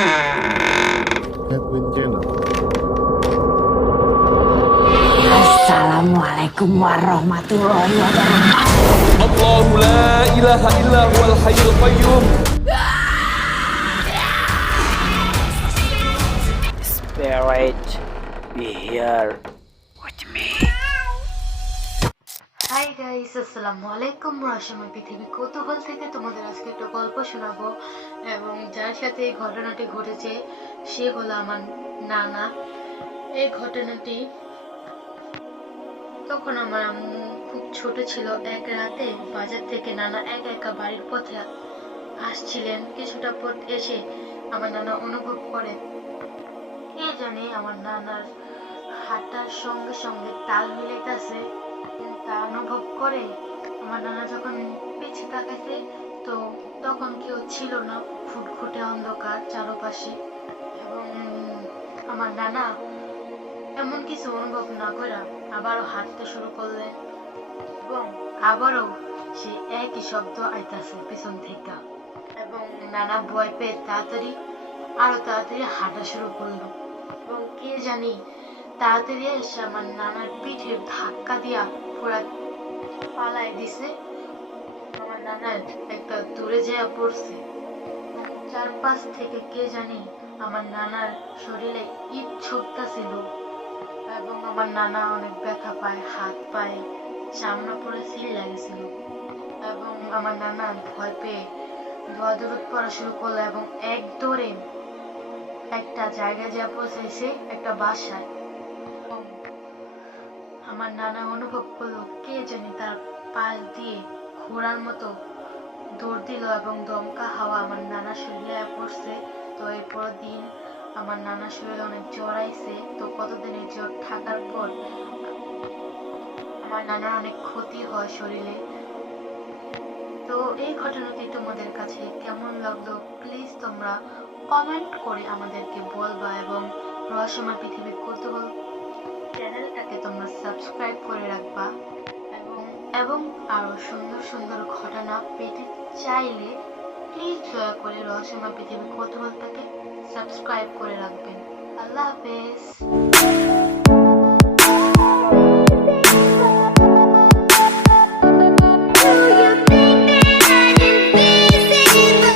Assalamualaikum warahmatullahi wabarakatuh. Allahu la ilaha illa huwal hayyul qayyum. Spirit, be here with me. Hi guys, আসসালামু আলাইকুম। রহস্যময় পৃথিবী কৌতূহল থেকে তোমাদের আজকে একটা গল্প শোনাবো, এবং যার সাথে এই ঘটনাটি ঘটেছে সে হলো আমার নানা। এই ঘটনাটি তখন আমার আম্মু খুব ছোট ছিল। এক রাতে বাজার থেকে নানা একা বাড়ির পথে আসছিলেন। কিছুটা পথ এসে আমার নানা অনুভব করে কে জানে আমার নানার হাঁটার সঙ্গে সঙ্গে তাল মিলাইতেছে। তা অনুভব করে আমার নানা যখন পিছে তাকাইছে, তো তখন কেউ ছিল না, ফুটফুটে অন্ধকার চারপাশে। এবং আমার নানা এমন কিছু অনুভব না করে আবারও হাঁটতে শুরু করলেন, এবং আবারও সে একই শব্দ আইতাছে পিছন থেকে। এবং নানা ভয় পেয়ে আরো তাড়াতাড়ি হাঁটা শুরু করলো, এবং কে জানি তাড়াতাড়ি এসে আমার নানার পিঠে ধাক্কা দিয়া পুরা পালাই দিছে। আমার নানার একটা দূরে যেয়ে পড়ছে। চারপাশ থেকে কে জানি আমার নানার শরীরে ইট ছুটতাছিল, এবং আমার নানা অনেক ব্যথা পায়, হাত পায়ে চামড়া পড়ে সিল লাগেছিল। এবং আমার নানা ভয় পেয়ে দৌড় পড়া শুরু করলো, এবং এক দৌড়ে একটা জায়গায় যা পৌঁছেছে, একটা বাসায়। আমার নানা অনুভব করলো কে জানি তার পাশ দিয়ে ঘোড়ার মতো দৌড় দিল, এবং দমকা হাওয়া আমার নানা শরীরে পড়ছে। তো এরপর দিন আমার নানা শরীরে অনেক জ্বর আইছে। তো কতদিনের জ্বর থাকার পর আমার নানার অনেক ক্ষতি হয় শরীরে। তো এই ঘটনাটি তোমাদের কাছে কেমন লাগলো প্লিজ তোমরা কমেন্ট করে আমাদেরকে বলবা, এবং রহস্যময় পৃথিবীর কৌতূহল চ্যানেলটাকে তোমরা সাবস্ক্রাইব করে রাখবা। এবং আরো সুন্দর সুন্দর ঘটনা পেতে চাইলে প্লিজ দয়া করে রহস্যময় পৃথিবীর কৌতূহলটাকে সাবস্ক্রাইব করে রাখবেন। আল্লাহ হাফেজ।